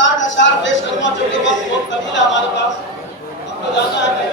आठ अशार पेश करूंगा क्योंकि वक्त बहुत कमी है हमारे पास। आपको जाना है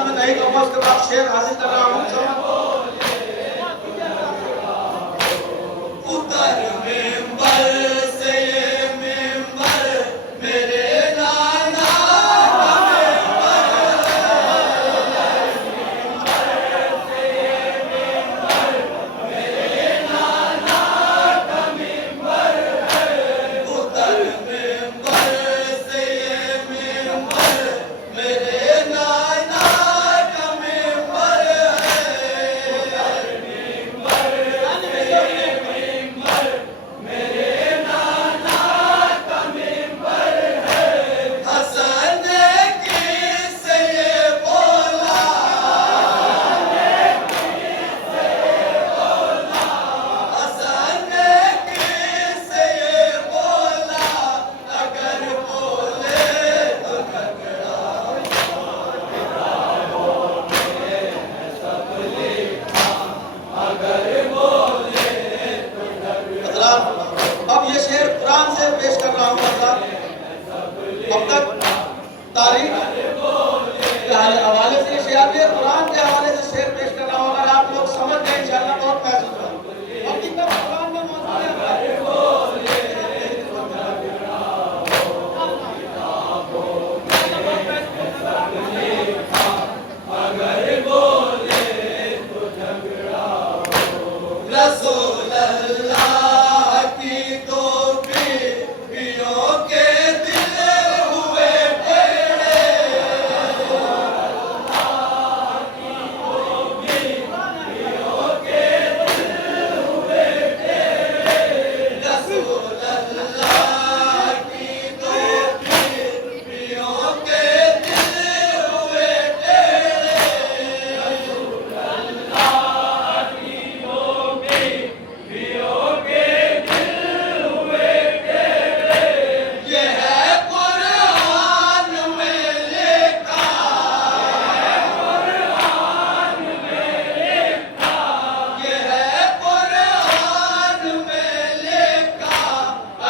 ज़बान में नहीं कहूँगा, उसके बाद शेर हासिल कर रहा हूँ। उतर मेंबर से ये मेंबर मेरे नाना का मेंबर से ये मेंबर मेरे नाना का मेंबर है। उतर मेंबर से ये मेंबर मेरे नाना का मेंबर है। उतर मेंबर से ये मेंबर मेरे नाना का मेंबर है। हसन किससे ये बोला, हसन किससे ये बोला, अगर बोले तो झगड़ा हज़रात, अब ये शेर कुरान से पेश कर रहा हूँ। हज़रात, अब तक तारीख के हवाले से शेर के कुरान के हवाले से शेर पेश कर रहा हूँ। अगर आप लोग समझ गए इंशाअल्लाह बहुत महसूस होगा। अब कितना कुरान में मौजूद है। रसूल अल्लाह की टोपियों के दिल हुए टेढ़े, रसूल अल्लाह की टोपियों के दिल हुए टेढ़े। ये है कुरान में लिखा, ये है कुरान में लिखा,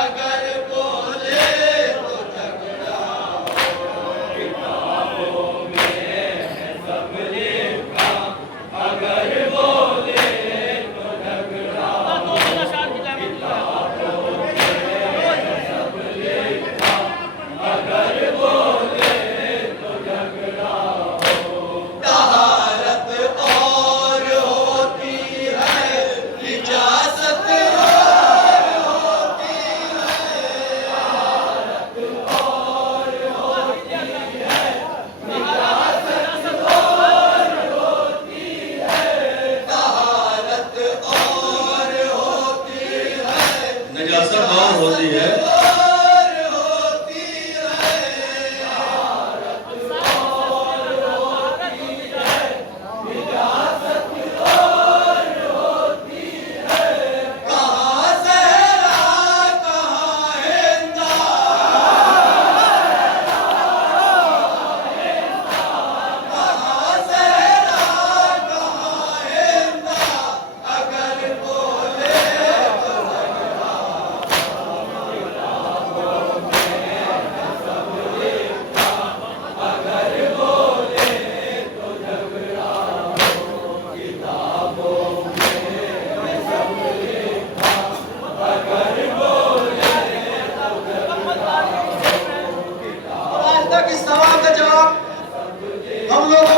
अगर बोले तो झगड़ा तहारत और होती है, इजाजत और होती है, तहारत और होती है, नजासत और होती है। और होती है। कहाँ सहरा कहाँ हिंदा, कहाँ सहरा कहाँ हिंदा, अगर बोले तो और आज तक इस सवाल का जवाब हम लोग